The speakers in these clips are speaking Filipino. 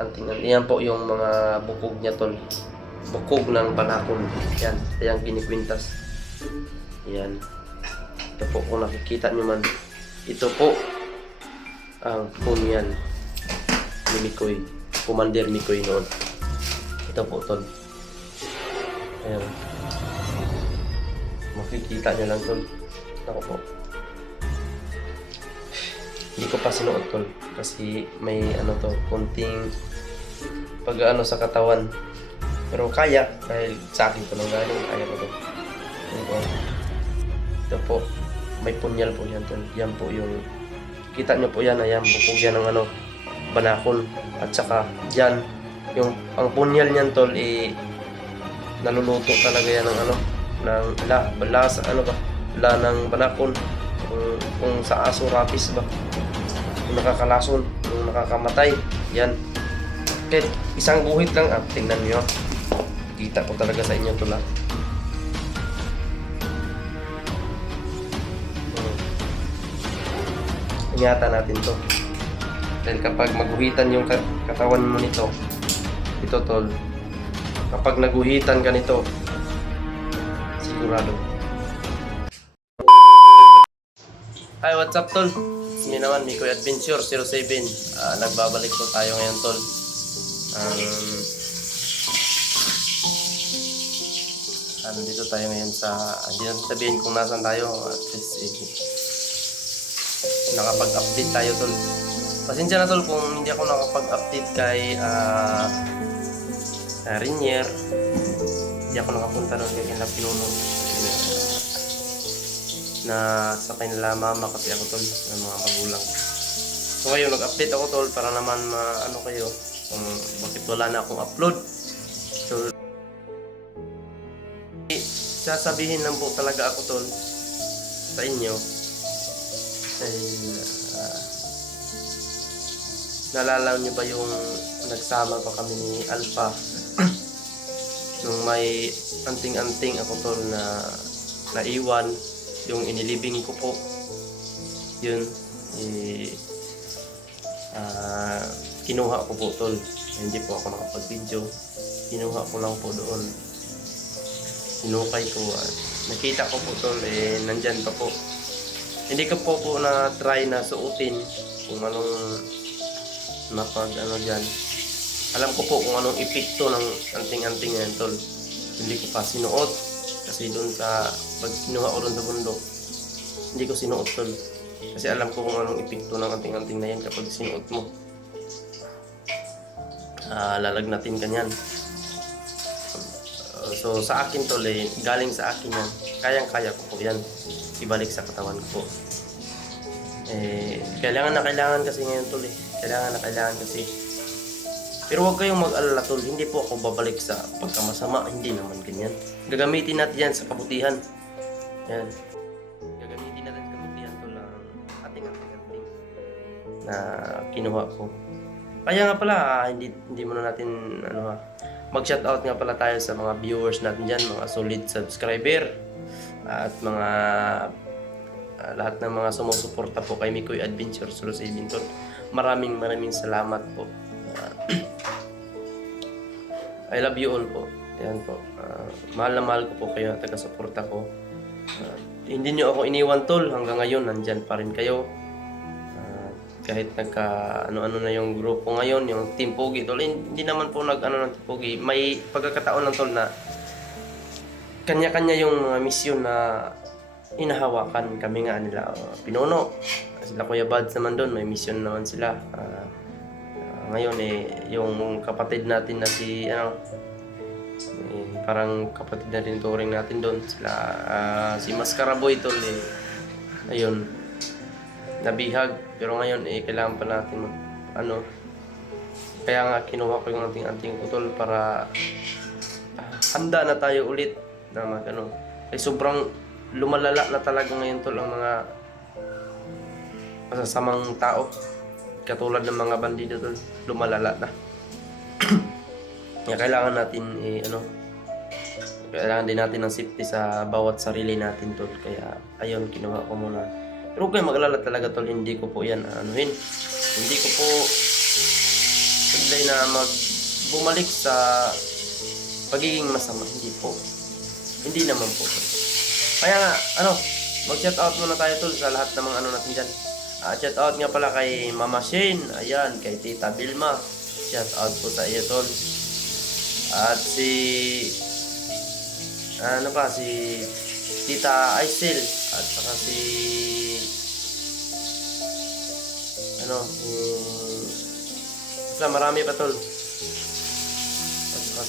anting-anting. Yan po yung mga bukog niya tol. Bukog ng banakon. Yan. Ayan ginikwintas. Yan. Ito po kung nakikita nyo man. Ito po ang punyan ni Mikoy. Commander Mikoy noon. Ito po tol. Ayan. Makikita nyo lang tol. Ako po. Hindi ko pa sinuot tol. Kasi may ano to, kunting pag-ano sa katawan. Pero kaya. Dahil sa akin to nang galing. Kaya ko to. Ayan po. Ito po. May punyal po yan tol. Yan po yung kita nyo po yan. Ayan. Bukog yan ng ano. Banakon. At saka dyan. Yung ang punyal niyan tol naluluto talaga yan ng ano. Ng bala sa ano ba. Bala ng banakon. Kung sa aso rapis ba. Yung nakakalason. Yung nakakamatay. Yan. Okay. Isang guhit lang. Tingnan nyo. Kita ko talaga sa inyo tol. Ingatan natin to. Dahil kapag maguhitan yung katawan mo nito, ito tol, kapag naguhitan ka nito, sigurado. Hi, what's up tol? It's me naman, Mikoy Adventure 07. Nagbabalik po tayo ngayon tol. Dito tayo ngayon sa, hindi natin sabihin kung nasan tayo. At least, nakapag-update tayo tol. Pasensya na tol kung hindi ako nakapag-update kay Rinier. Hindi ako nakapunta doon kay kina Pinuno na sa kanila mama kasi ako tol ng mga magulang. So ngayon nag-update ako tol para naman ano kayo kung bakit wala na akong upload. So sasabihin lang po talaga ako tol sa inyo dahil nalala niyo ba yung nagsama pa kami ni Alpha nung may anting-anting ako tol na naiwan yung inilibing ko po yun kinuha ko po tol. Hindi po ako nakapag-video, kinuha ko lang po doon, sinukay ko at nakita ko po tol nandyan pa po. Hindi ko po na try na suotin kung anong ano dyan. Alam ko po kung anong epekto ng anting-anting yan tol. Hindi ko pa sinuot kasi doon sa pag kinuha ko doon sa bundok hindi ko sinuot tol kasi alam ko kung anong epekto ng anting-anting na yan kapag sinuot mo. Lalagnatin ka nyan. So sa akin tol galing sa akin yan, kayang-kaya ko po yan ibalik sa katawan ko po. Kailangan na kailangan kasi ngayon tol kailangan na kailangan kasi. Pero huwag kayong mag-alala tol, hindi po ako babalik sa pagkamasama, hindi naman ganyan. Gagamitin natin yan sa kabutihan. Yan. Gagamitin natin sa kabutihan tol ng ating na kinuha ko. Kaya nga pala, hindi muna natin mag-shoutout nga pala tayo sa mga viewers natin dyan, mga solid subscriber at mga lahat ng mga sumusuporta po kay Mikoy Adventure 07 tol. Maraming salamat po. I love you all po. Ayan po. Mahal na mahal ko po kayo at taga-suporta ko. Hindi nyo ako iniwan tol. Hanggang ngayon, nandyan pa rin kayo. Kahit ano-ano na yung grupo ngayon, yung Team Pogi tol. Hindi naman po ng Team Pogi. May pagkakataon ng tol na kanya-kanya yung mga misyon na inahawakan kami nga nila. Pinuno. Sila Kuya Bads naman doon. May misyon naman sila. Ngayon yung kapatid natin na si parang kapatid na rin turing natin doon sila si Mascaraboy tol ayun nabihag pero ngayon kailangan pa natin kaya nga kinuha ko yung anting-anting ko tol para handa na tayo ulit na sobrang lumalala na talaga ngayon tol ang mga masasamang tao. Katulad ng mga bandido tol, lumalala na. Kaya kailangan natin kailangan din natin ng safety sa bawat sarili natin tol. Kaya ayun, kinuha ko muna. Pero huwag kayo mag-alala talaga tol, hindi ko po yan anuhin. Hindi ko po sila na bumalik sa pagiging masama. Hindi po. Hindi naman po. Kaya nga, mag-shout out muna tayo tol sa lahat ng mga natin dyan. Shout out nga pala kay Mama Shane, ayan, kay Tita Vilma. Shout out po sa iyo tol. At si Tita Aisel at saka basta marami pa tol. At saka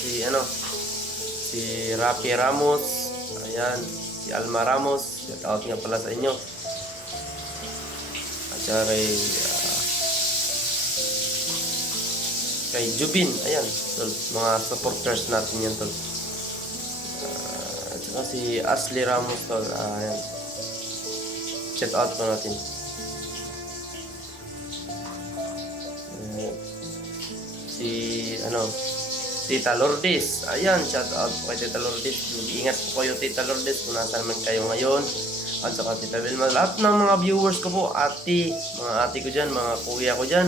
si Rapi Ramos, ayan, si Alma Ramos, shout out nga pala sa inyo. At saka kay Jubin, ayan tol, mga supporters natin yan tol. At saka si Ashley Ramos tol, ayan, shout out po natin. Si Tita Lourdes, ayan, shout out po kay Tita Lourdes. Mag-iingat po kayo Tita Lourdes kung nasaan man kayo ngayon. At saka Tita Vilma, lahat ng mga viewers ko po, mga ate ko dyan, mga kuya ko dyan,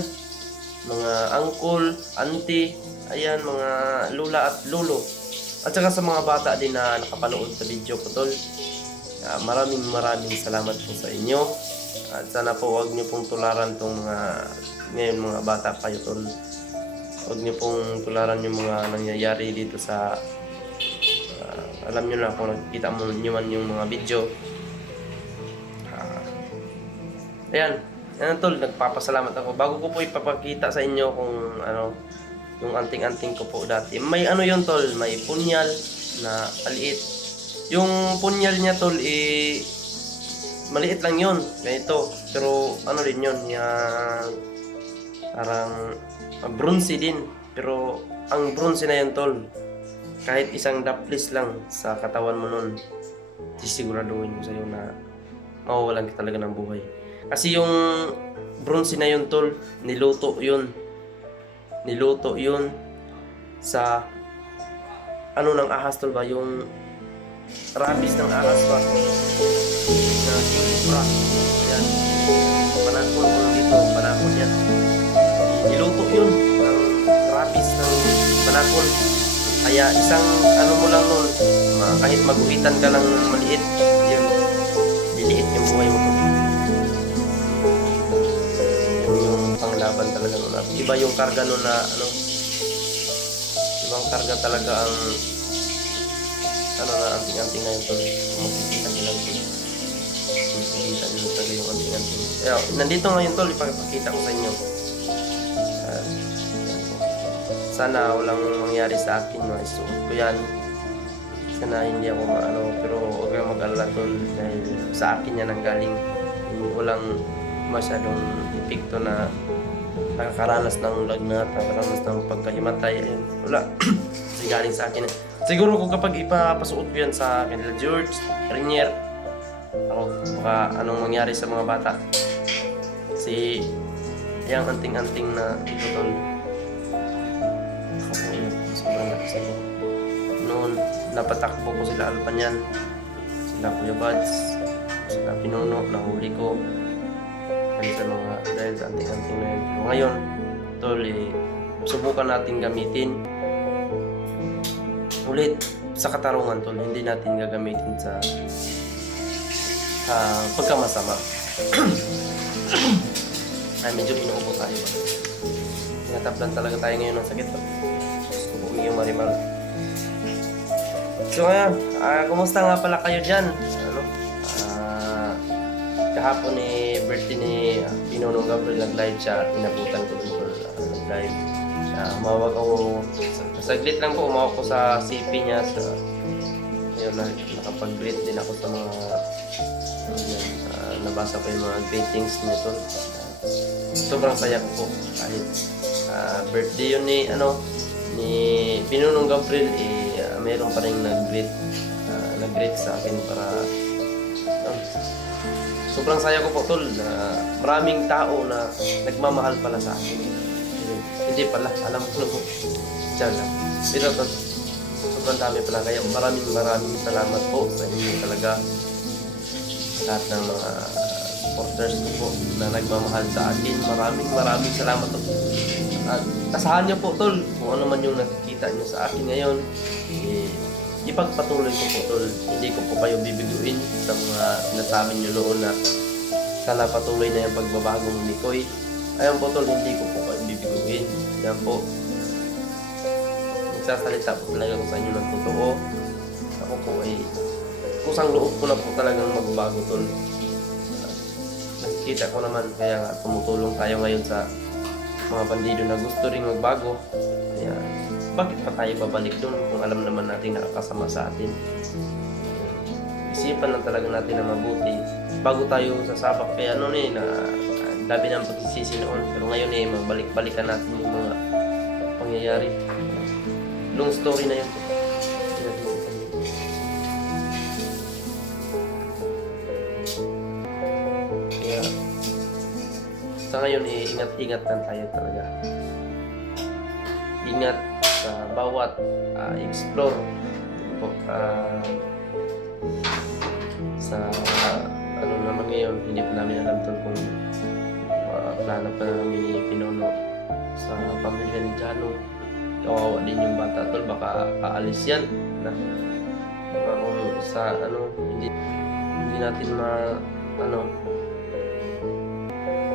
mga uncle, auntie, ayan, mga lula at lolo. At saka sa mga bata din na nakapanood sa video ko tol, maraming salamat po sa inyo. At sana po wag nyo pong tularan tong ngayon mga bata kayo tol. Huwag nyo pong tularan yung mga nangyayari dito sa alam nyo na kung nakikita nyo man yung mga video. Ayan tol, nagpapasalamat ako. Bago ko po ipapakita sa inyo kung yung anting-anting ko po dati. May yun tol, may punyal na maliit. Yung punyal niya tol, maliit lang yun, ganito. Pero rin yun, parang bronze din. Pero ang bronze na yun tol, kahit isang daplis lang sa katawan mo nun, sisiguraduhin ko sa'yo na mawawalan ka talaga ng buhay. Kasi yung bronze na yun tol, niluto yun sa ng ahas tol ba, yung rabies ng ahas ba na zebra. Yan, panahon ko dito, panahon yan, niluto yun ng rabies ng panahon. Kaya isang mo lang nun, kahit maguhitan ka lang maliit, yun, liliit yung buhay mo. Yung panglaban talaga nun. Iba yung karga nun na ibang karga talaga ang na anting-anting na yun tol. Makikita nyo lang tol. Makikita nyo talaga yung anting-anting. Kaya nandito ngayon tol, ipakita ko sa inyo. Sana walang mangyari sa akin, isuot ko yan. Sana hindi ako pero huwag kayong mag-alala tol, dahil sa akin yan ang galing. Walang masyadong epekto na nakakaranas ng lagnat, nakakaranas ng pagkahimatay. Ayun, wala. Kasi galing sa akin. Siguro kung kapag ipapasuot ko yan sa kanila George, Renier, baka anong mangyari sa mga bata. Kasi yung anting-anting na ito tol, sobrang lakas ito. Noon, napatakbo ko sila Alpanyan, sila Kuya Buds, sila Pinuno, nahuli ko. Dahil sa anting-anting na yun. Ngayon, tol, subukan natin gamitin ulit sa katarungan tol. Hindi natin gagamitin sa pagkamasama. Ay, medyo inuubo tayo ba? Tinataplan talaga tayo ngayon ng sakit. Subukan yung marimar. So ngayon, kumusta nga pala kayo dyan? Kahapon birthday ni Pinonong Gabriel, nag-live siya at inabutan ko dun for nag-live. Umawag ako, saglit lang po, umawag ko sa CP niya. Ayun, nakapag-greet din ako sa mga nabasa ko yung mga greetings niya tol. Sobrang saya ko po kahit birthday yun ni Pinonong Gabriel, mayroon pa rin nag-greet sa akin para sobrang saya ko po tol na maraming tao na nagmamahal pala sa akin. Hindi pala, alam ko na po. Diyan lang. Pero tol, sobrang dami pala. Kaya maraming salamat po sa inyo talaga. Lahat ng mga supporters ko po na nagmamahal sa akin. Maraming salamat po. At asahan nyo po tol, kung ano man yung nakikita nyo sa akin ngayon, ipagpatuloy ko po tol. Hindi ko po kayo bibiguin sa mga sinasabi nyo noon na sana patuloy na yung pagbabagong ni Koy. Ayun po tol, hindi ko po kayo bibiguin. Yan po, nagsasalita po talaga ko sa inyo ng totoo. Ako po ay kusang loob ko na po talagang magbago tol. Nakikita ko naman, kaya nga tumutulong tayo ngayon sa mga bandido na gusto ring magbago. Kaya bakit pa tayo babalik doon kung alam naman natin nakakasama sa atin? Isipan lang talaga natin na mabuti bago tayo sasabak. Kaya ano na dami ng pagsisisi noon, pero ngayon mabalik-balikan natin yung mga pangyayari. Long story na yun. Kaya sa ngayon ingat-ingat lang tayo talaga. Ingat sa bawat explore po, sa ano naman ngayon, hindi pa namin alam tol kung plano pa namin ni Pinuno sa pamilya ni Jano. Kawawa din yung bata tol, baka aalis yan na baka kung sa hindi natin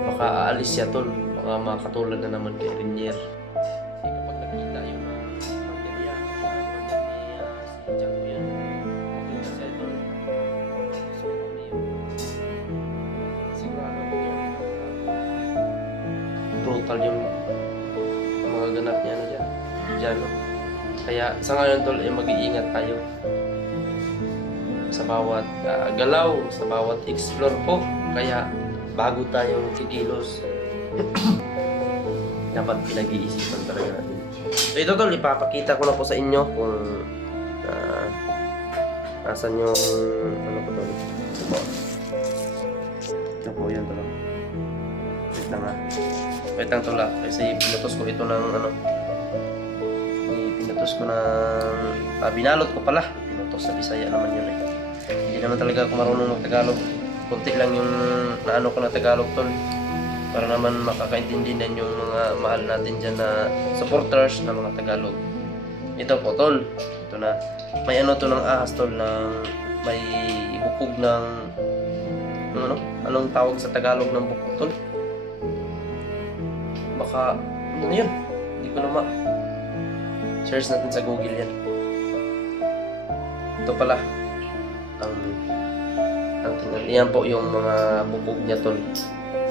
baka aalis siya tol, baka makatulad na naman kay Rinier. Kasi kapag nakita yung pamilya si Jano yan, makita siya tol, so sigurado ko brutal yung mga ganap niya dyan. Kaya sa ngayon tol, mag-iingat tayo sa bawat galaw, sa bawat explore po. Kaya bago tayo kikilos, dapat pinag-iisipan talaga natin. So ito tol, ipapakita ko na po sa inyo kung asan yung ano po tol. Ito po yan tol. Wait lang wait lang tol kasi pinutos ko ito ng pinutos ko ng binalot ko pala. Pinutos sa Bisaya naman yun Hindi naman talaga ako marunong mag-Tagalog. Kunti lang yung naano ko na Tagalog tol, para naman makakaintindi din yung mga mahal natin dyan na supporters na mga Tagalog. Ito po tol, ito na may to ng ahas tol, ng may bukog ng anong tawag sa Tagalog ng bukog tol? Baka ano yun, hindi ko na search natin sa Google yan. Ito pala ang yan po yung mga bukog niya tol,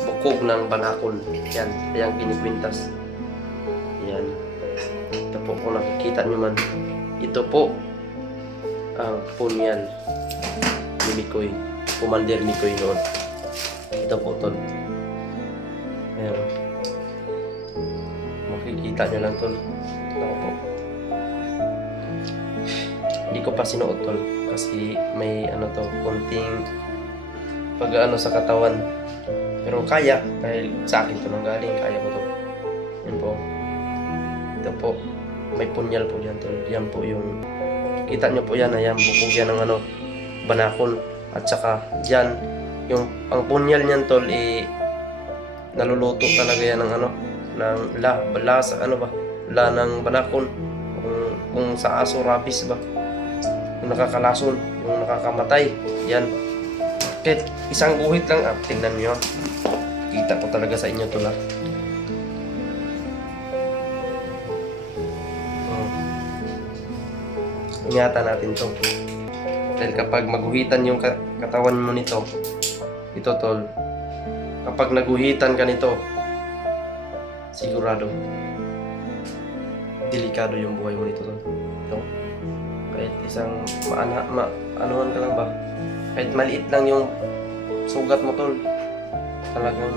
bukog ng banakol yan, kaya kinikwintas yan. Ito po, kung nakikita nyo man, ito po ang punyal ni Mikoy, Commander Mikoy noon. Ito po tol, ayan, makikita nyo lang tol. Ito po, hindi ko pa sinuot tol kasi may konting sa katawan, pero kaya dahil sa akin to nang galing, kaya ko to. Yan po, ito po, may punyal po dyan tol. Yan po yung kita nyo po yan, ayan, bukog yan ng banakol. At saka dyan yung ang punyal nyan tol, naluluto talaga yan ng ng la ng banakol, kung sa aso rabies ba, yung nakakalason, yung nakakamatay yan. Kahit isang guhit lang, tingnan nyo, kita ko talaga sa inyo to lang. Ingatan natin to, dahil kapag maguhitan yung katawan mo nito, ito tol, kapag naguhitan ka nito, sigurado delikado yung buhay mo nito tol. Ito, kahit isang anuhan ka lang ba, kahit maliit lang yung sugat mo tol, talagang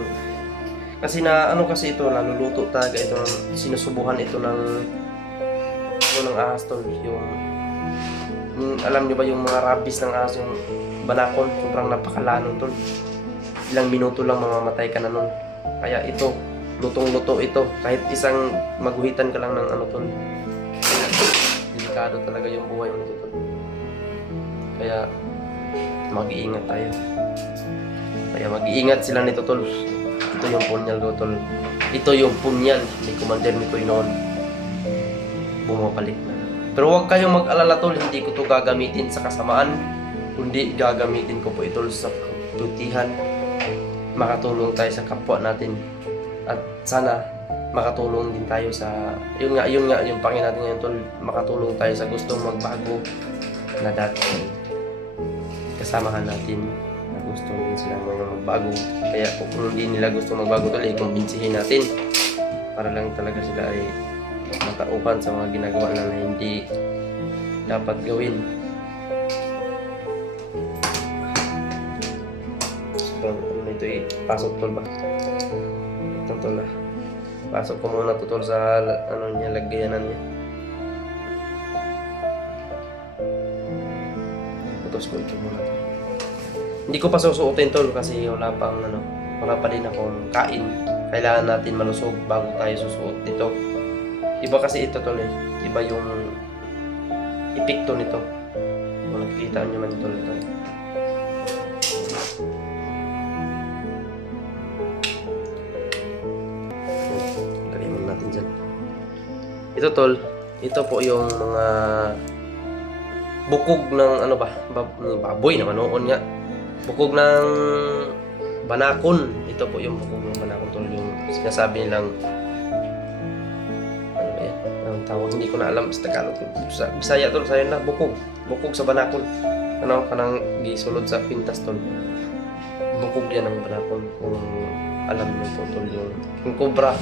kasi kasi ito naluluto talaga ito, sinusubuhan ito ng ahas tol. Yung alam nyo ba yung mga rabies ng ahas, yung banakon, sobrang napakalanong tol, ilang minuto lang mamamatay ka na nun. Kaya ito, lutong-luto ito, kahit isang maguhitan ka lang ng tol, delikado talaga yung buhay mo nito tol. Kaya mag-iingat tayo. Kaya mag-iingat sila nito tol. ito yung punyal ko tol. Ito yung punyal ni Commander Mikoy noon. Bumabalik na. Pero huwag kayong mag-alala tol, hindi ko to gagamitin sa kasamaan, kundi gagamitin ko po ito sa kabutihan. Makatulong tayo sa kapwa natin. At sana makatulong din tayo sa yun nga yung pangin natin ngayon tol, makatulong tayo sa gustong magbago na dati kasamahan natin na gusto din sila magbago. Kaya kung hindi nila gusto magbago tol, kumbinsihin natin para lang talaga sila ay matauhan sa mga ginagawa na hindi dapat gawin. So, ito pasok tol ba? Ito tol ah. Pasok ko muna tutol sa ano niya, lagayanan niya. Putos ko ito muna. Hindi ko pa susuotin tol kasi wala pa din akong kain. Kailangan natin malusog bago tayo susuot dito. Iba kasi ito tol eh. Iba yung epekto nito. Kung nakikita nyo man tol ito. Ito tol, ito po yung mga bukog ng ano ba, baboy naman noon nga. Bukog ng banakon. Ito po yung bukog ng banakon tol, yung sinasabi nilang ano ba yan? Anong tawag? Hindi ko na alam sa Tagalog. Sa Bisaya tol, sayo na bukog. Bukog sa banakon. Ano, kanang gisulod sa pintas tol. Bukog yan ng banakon. Kung alam niyo po tol, yung king cobra.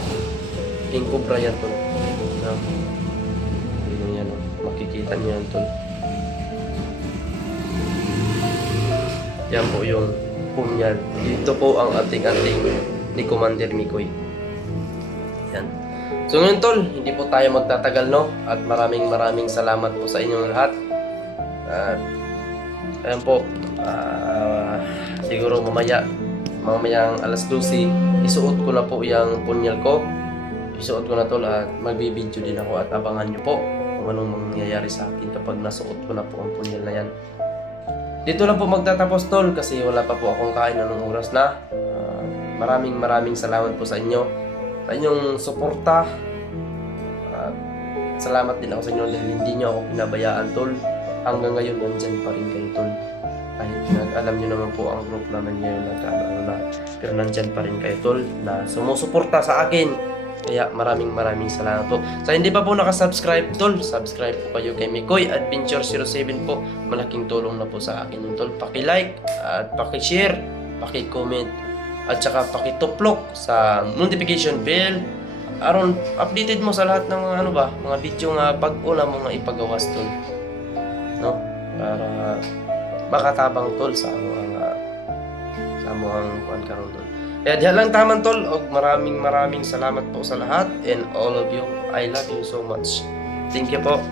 King cobra yan tol. Yan, makikita niyo yan tol. Yan po yung punyal. Ito po ang ating-ating ni Commander Mikoy. Yan. So ngayon tol, hindi po tayo magtatagal no. At maraming salamat po sa inyong lahat. At ayan po, siguro mamayang alas 12 isuot ko na po yung punyal ko. Isuot ko na tol at magbibideo din ako at abangan nyo po kung anong mangyayari sa akin kapag nasuot ko na po ang punyal na yan. Dito lang po magtatapos tol kasi wala pa po akong kain anong oras na. Maraming salamat po sa inyo, sa inyong suporta. Salamat din ako sa inyo dahil hindi nyo ako pinabayaan tol. Hanggang ngayon nandyan pa rin kayo tol. Kahit alam nyo naman po ang group namin ngayon na pero nandyan pa rin kayo tol na sumusuporta sa akin. Kaya maraming salamat po. Sa hindi pa po nakasubscribe tol, subscribe po kayo kay Mikoy Adventure 07 po. Malaking tulong na po sa akin yung tol. Paki-like at paki-share, paki-comment at saka paki-tuplok sa notification bell. Aron updated mo sa lahat ng mga video nga bago na mga ipagawas tol. No? Para makatabang tol sa mga kuan karon tol. Kaya diyan lang taman tol. Og maraming salamat po sa lahat and all of you. I love you so much. Thank you po.